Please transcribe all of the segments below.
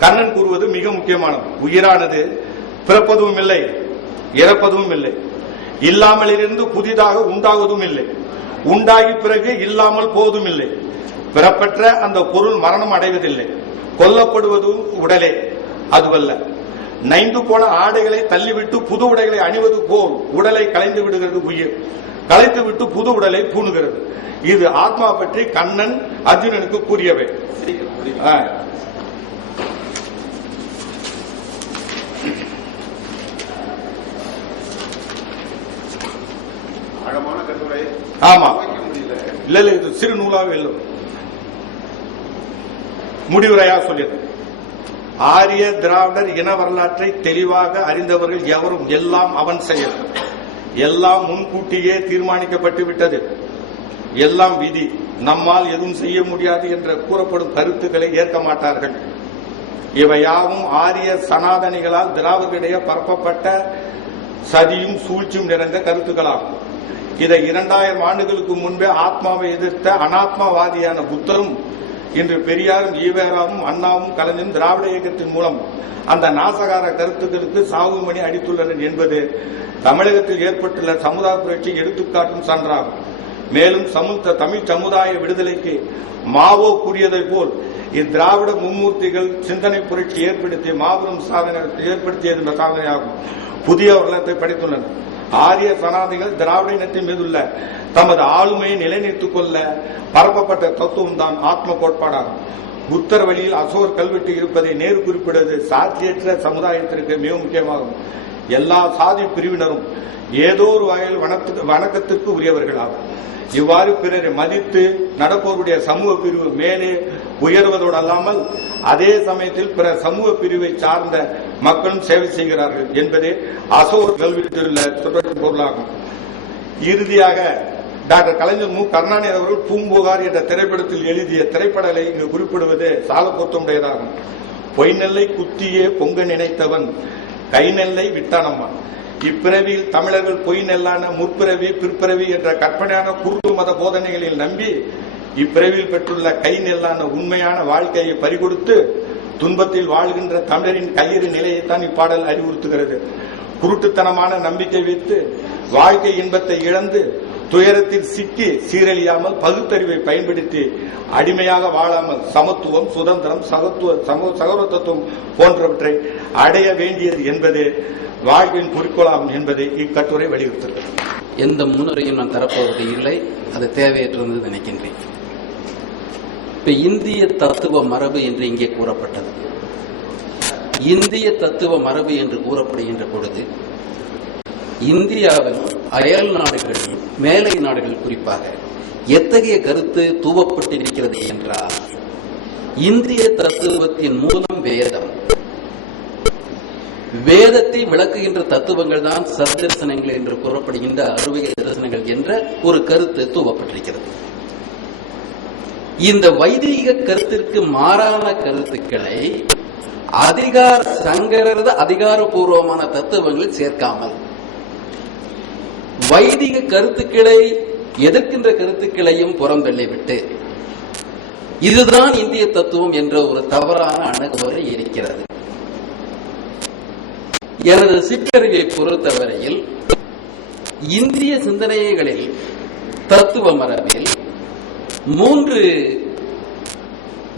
கண்ணன் கூறுவது மிக முக்கியமானது. உயிரானது பிறப்பதும் இல்லை இறப்பதும் இல்லை. இல்லாமலிருந்து புதிதாக உண்டாவதும் இல்லை. உண்டாகி பிறகு இல்லாமல் போவதும் இல்லை. பிறப்பற்ற அந்த பொருள் மரணம் அடைவதில்லை. கொல்லப்படுவதும் உடலே அதுவல்ல. நைந்து போன ஆடைகளை தள்ளிவிட்டு புது உடைகளை அணிவது போல் உடலை கலைந்து விடுகிறது உயிர். கலைத்து விட்டு புது உடலை பூணுகிறது. இது ஆத்மா பற்றி கண்ணன் அர்ஜுனனுக்கு கூறியவை. ஆமா. இல்ல இல்ல இது சிறு நூலாவே இல்லை. முடிவுரையா சொல்லிடுறேன் ஆரிய திராவிடர் இன வரலாற்றை தெளிவாக அறிந்தவர்கள் எவரும் எல்லாம் அவன் செயல். எல்லாம் முன்கூட்டியே தீர்மானிக்கப்பட்டு விட்டது. எல்லாம் விதி. நம்மால் எதுவும் செய்ய முடியாது என்ற கூறப்படும் கருத்துக்களை ஏற்க மாட்டார்கள். இவை யாவும் ஆரிய சனாதனிகளால் திராவிடரிடையே பரப்பப்பட்ட சதியும் சூழ்ச்சியும் நிறைந்த கருத்துக்களாகும். இதை இரண்டாயிரம் ஆண்டுகளுக்கு முன்பே ஆத்மாவை எதிர்த்த அனாத்மாவாதியான புத்தரும் இன்று பெரியாரும் ஈவேராவும் அண்ணாவும் கலைஞரும் திராவிட இயக்கத்தின் மூலம் அந்த நாசகார கருத்துக்களுக்கு சாவுமணி அடித்துள்ளனர் என்பது தமிழகத்தில் ஏற்பட்டுள்ள சமுதாய புரட்சி எடுத்துக்காட்டும் சான்றாகும். மேலும் சமுத்த தமிழ் சமுதாய விடுதலைக்கு மாவோ கூறியதைப் போல் இத்திராவிட மும்மூர்த்திகள் சிந்தனை புரட்சி ஏற்படுத்திய மாபெரும் சாதனை ஏற்படுத்தியது என்ற சாதனையாகும். புதிய வரலாற்றை படைத்துள்ளனர். ஆரிய சனாதிகள் திராவிட இனத்தின் மீதுள்ள தமது ஆளுமையை நிலைநிறுத்திக் கொள்ள பரப்பப்பட்ட தத்துவம் தான் ஆத்ம கோட்பாடாகும். புத்தர் வழியில் அசோர் கல்வெட்டு இருப்பதை நேரு குறிப்பிடுவது சாத்தியற்ற சமுதாயத்திற்கு மிக முக்கியமாகும். எல்லா சாதி பிரிவினரும் ஏதோ ஒரு வகையில் வனத்துக்கு வணக்கத்திற்கு உரியவர்களாகும். இவ்வாறு பிறரை மதித்து நடப்பவருடைய சமூக பிரிவு மேலே உயர்வதோடு அல்லாமல் அதே சமயத்தில் பிற சமூக பிரிவை சார்ந்த மக்களும் சேவை செய்கிறார்கள் என்பதே அசோர் கல்வெட்டிலுள்ள சுற்றத்தின் பொருளாகும். இறுதியாக டாக்டர் கலைஞர் மு. கருணாநிதி அவர்கள் பூம்புகார் என்ற திரைப்படத்தில் எழுதிய திரைப்படலை இங்கு குறிப்பிடுவது சால பொருத்தமுடையதாகும் பொய் நெல்லை குத்தியே பொங்க நினைத்தவன் கை நெல்லை விட்டானம்மா. இப்பிறவியில் தமிழர்கள் பொய் நெல்லான முற்பிறவி பிற்பிறவி என்ற கற்பனையான குருடு மத போதனைகளில் நம்பி இப்பிறவியில் பெற்றுள்ள கை நெல்லான உண்மையான வாழ்க்கையை பறிகொடுத்து துன்பத்தில் வாழ்கின்ற தமிழரின் கையிறு நிலையைத்தான் இப்பாடல் அறிவுறுத்துகிறது. குருட்டுத்தனமான நம்பிக்கை வைத்து வாழ்க்கை இன்பத்தை இழந்து துயரத்தில் சிக்கி சீரழியாமல் பகுத்தறிவை பயன்படுத்தி அடிமையாக வாழாமல் சமத்துவம் சுதந்திரம் சகத்துவ சமூக சகோதரத்துவம் போன்றவற்றை அடைய வேண்டியது என்பதே வாழ்வின் குறிக்கோளாகும் என்பதை இக்கட்டுரை வலியுறுத்துகிறது. எந்த முன்னுரையும் நான் தரப்போவது இல்லை அது தேவையற்றது நினைக்கின்றேன். இப்ப இந்திய தத்துவ மரபு என்று இங்கே கூறப்பட்டது. இந்திய தத்துவ மரபு என்று கூறப்படுகின்ற பொழுது இந்தியாவில் அயல் நாடுகளில் மேலை நாடுகள் குறிப்பாக எத்தகைய கருத்து தூவப்பட்டிருக்கிறது என்றால் இந்திய தத்துவத்தின் மூலம் வேதம் வேதத்தை விளக்குகின்ற தத்துவங்கள் தான் சத்தரிசனங்கள் என்று கூறப்படுகின்ற அறுவை தரிசனங்கள் என்ற ஒரு கருத்து தூவப்பட்டிருக்கிறது. இந்த வைதிக கருத்திற்கு மாறான கருத்துக்களை அதிகார சங்கரது அதிகாரபூர்வமான தத்துவங்களில் சேர்க்காமல். வைதிக கருத்துக்களை எதிர்க்கின்ற கருத்துக்களையும் புறந்தள்ளிவிட்டு இதுதான் இந்திய தத்துவம் என்ற ஒரு தவறான அணுகுமுறை இருக்கிறது. எனது சிற்றறிவை பொறுத்தவரையில் இந்திய சிந்தனைகளில் தத்துவ மரபில் மூன்று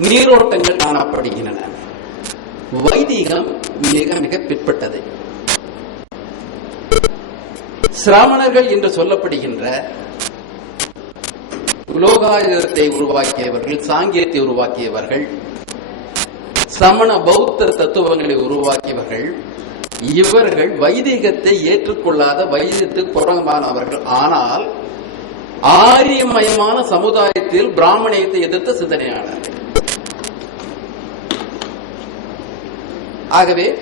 நீரோட்டங்கள் காணப்படுகின்றன. வைதிகம் மிக மிக பிற்பட்டது. சிராமணர்கள் என்று சொல்லப்படுகின்ற உலோகாயுதத்தை உருவாக்கியவர்கள் சாங்கியத்தை உருவாக்கியவர்கள் சமண பௌத்த தத்துவங்களை உருவாக்கியவர்கள் இவர்கள் வைதிகத்தை ஏற்றுக்கொள்ளாத வைதிகத்துக்கு புறம்பானவர்கள். ஆனால் ஆரியமயமான சமுதாயத்தில் பிராமணியத்தை எதிர்த்த சிந்தனையாளர்கள் ஆகவே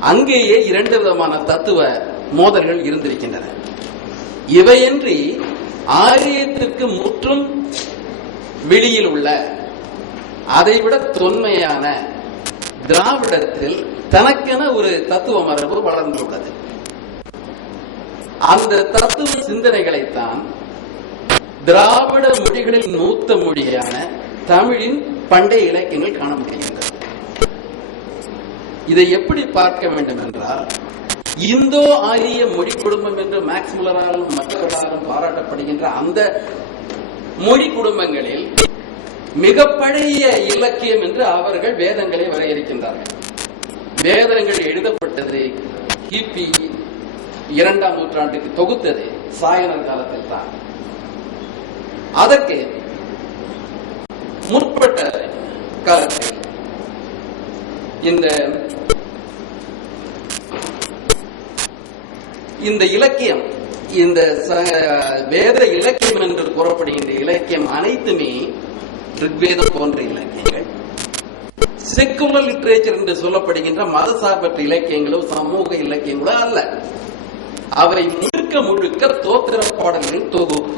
அங்கேயே இரண்டு விதமான தத்துவ மோதல்கள் இருந்திருக்கின்றன. இவையின்றி ஆரியத்திற்கு முற்றும் வெளியில் உள்ள அதைவிட தொன்மையான திராவிடத்தில் தனக்கென ஒரு தத்துவ மரபு வளர்ந்துள்ளது. அந்த தத்துவ சிந்தனைகளைத்தான் திராவிட மொழிகளின் மூத்த மொழியான தமிழின் பண்டைய இலக்கியங்கள் காண முடிகின்றது இதை எப்படி பார்க்க வேண்டும் என்றால் இந்தோ ஆரிய மொழி குடும்பம் என்று மேக்ஸ் மற்றவர்களாலும் பாராட்டப்படுகின்ற அந்த மொழி குடும்பங்களில் மிக பழைய இலக்கியம் என்று அவர்கள் வேதங்களை வரையறுக்கின்றார்கள். வேதங்கள் எழுதப்பட்டது கிபி இரண்டாம் நூற்றாண்டுக்கு தொகுத்தது சாயனர் காலத்தில் தான் அதற்கு முற்பட்ட காலத்தில் இந்த இந்த இலக்கியம் இந்த வேத இலக்கியம் என்று கூறப்படுகின்ற இலக்கியம் அனைத்துமே ரிக்வேதம் போன்ற இலக்கியங்கள். செக்குலர் லிட்ரேச்சர் என்று சொல்லப்படுகின்ற மத சார்பற்ற இலக்கியங்களோ சமூக இலக்கியங்களோ அல்ல. அவை முழுக்க முழுக்க தோத்திர பாடல்களின் தொகுப்பு.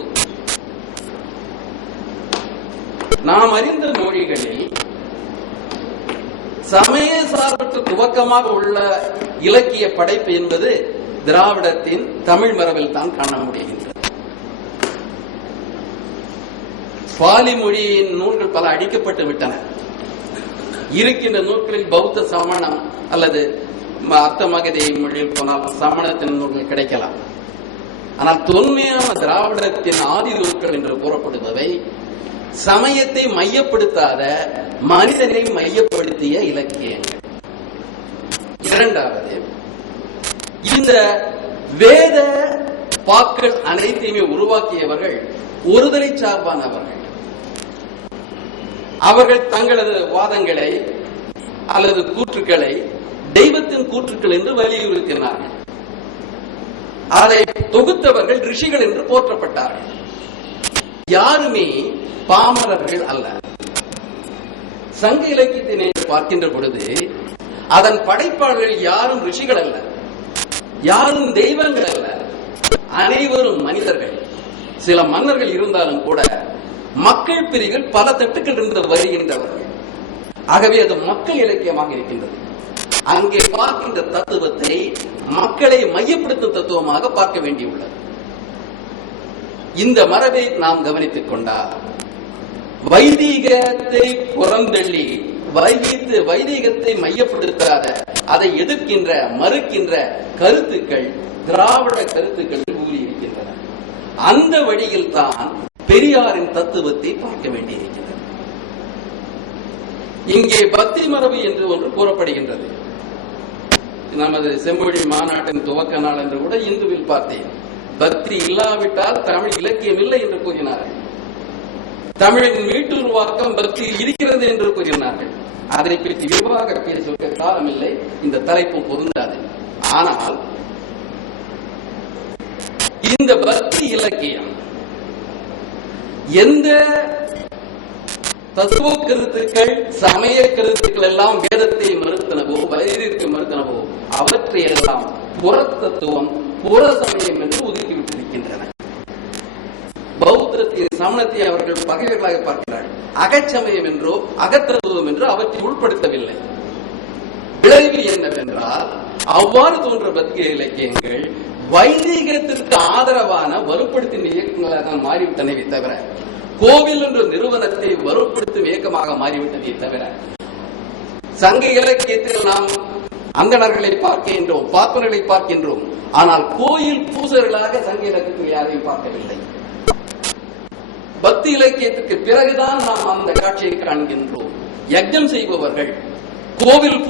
நாம் அறிந்த மொழிகளில் சமய சார்பற்ற துவக்கமாக உள்ள இலக்கிய படைப்பு என்பது திராவிடத்தின் தமிழ் மரபில் தான் காண முடிகின்றது பாலி மொழியின் நூல்கள் பல அடிக்கப்பட்டு விட்டன. இருக்கின்ற நூல்களில் பௌத்த சமணம் அல்லது அர்த்த மகதை மொழியில் போனால் சமணத்தின் நூல்கள் கிடைக்கலாம். ஆனால் தொன்மையான திராவிடத்தின் ஆதி நூல்கள் என்று கூறப்படுபவை சமயத்தை மையப்படுத்தாத மனிதனை மையப்படுத்திய இலக்கியங்கள். இரண்டாவது இந்த வேத பாக்கள் அனைத்தையுமே உருவாக்கியவர்கள் ஒருதலை சார்பானவர்கள். அவர்கள் தங்களது வாதங்களை அல்லது கூற்றுக்களை தெய்வத்தின் கூற்றுக்கள் என்று வலியுறுத்தினார்கள். அதை தொகுத்தவர்கள் ரிஷிகள் என்று போற்றப்பட்டார்கள். யாருமே பாமரர்கள் அல்ல. சங்க இலக்கியத்தினை பார்க்கின்ற பொழுது அதன் படைப்பாளர்கள் யாரும் ரிஷிகள் அல்ல. யாரும் தெய்வங்கள் அல்ல. அனைவரும் மனிதர்கள். சில மன்னர்கள் இருந்தாலும் கூட மக்கள் பிரிவில் பல தட்டுக்கள் இருந்து வருகின்றவர்கள் ஆகவே அது மக்கள் இலக்கியமாக இருக்கின்றது. அங்கே பார்க்கின்ற தத்துவத்தை மக்களை மையப்படுத்தும் தத்துவமாக பார்க்க வேண்டியுள்ளது. இந்த மரபை நாம் கவனித்துக் கொண்டால் வைதீகத்தை புறந்தள்ளி வைதித்து வைதீகத்தை மையப்படுத்தாத அதை எதிர்க்கின்ற மறுக்கின்ற கருத்துக்கள் திராவிட கருத்துக்கள் கூறியிருக்கின்றன அந்த வழியில் தான் பெரியாரின் தத்துவத்தை பார்க்க வேண்டியிருக்கிறது. இங்கே பக்தி மரபு என்று ஒன்று கூறப்படுகின்றது. நமது செம்மொழி மாநாட்டின் துவக்க நாள் என்று கூட இந்துவில் பார்த்தேன். பக்தி இல்லாவிட்டால் தமிழ் இலக்கியம் இல்லை என்று கூறினார்கள். தமிழின் மீட்டுருவாக்கம் பக்தி இருக்கிறது என்று கூறினார்கள். அதை பற்றி விரிவாக பேசுவதற்கு காலமில்லை. இந்த தலைப்பு பொருந்தாது. ஆனால் இந்த பக்தி இலக்கியம் எந்த தத்துவ கருத்துக்கள் சமய கருத்துக்கள் எல்லாம் வேதத்தை மறுத்தனவோ வயதிற்கு மறுத்தனவோ அவற்றை எல்லாம் புற தத்துவம் புற சமயம் என்று ஒதுக்கிவிட்டிருக்கின்றன பௌத்தத்தின் சமணத்தை அவர்கள் பகைவர்களாக பார்க்கிறார்கள். அகச்சமயம் என்றோ அகத்தத்துவம் என்றோ அவற்றை உட்படுத்தவில்லை விளைவு என்னவென்றால் அவ்வாறு தோன்ற பத்திரிகை இலக்கியங்கள் வைதீகத்திற்கு ஆதரவான வலுப்படுத்தும் இயக்கங்களாக தான் மாறிவிட்டனவே தவிர கோவில் என்ற நிறுவனத்தை வலுப்படுத்தும் இயக்கமாக மாறிவிட்டதே தவிர சங்க இலக்கியத்தில் நாம் அந்தணர்களை பார்க்கின்றோம் பார்ப்பனர்களை பார்க்கின்றோம். ஆனால் கோயில் பூசர்களாக சங்க இலக்கியத்தில் யாரையும் பார்க்கவில்லை. பக்தி இலக்கியத்துக்கு பிறகுதான் நாம் அந்த காட்சியை காண்கின்றோம். யஜ்ஞம் செய்பவர்கள். கோவில்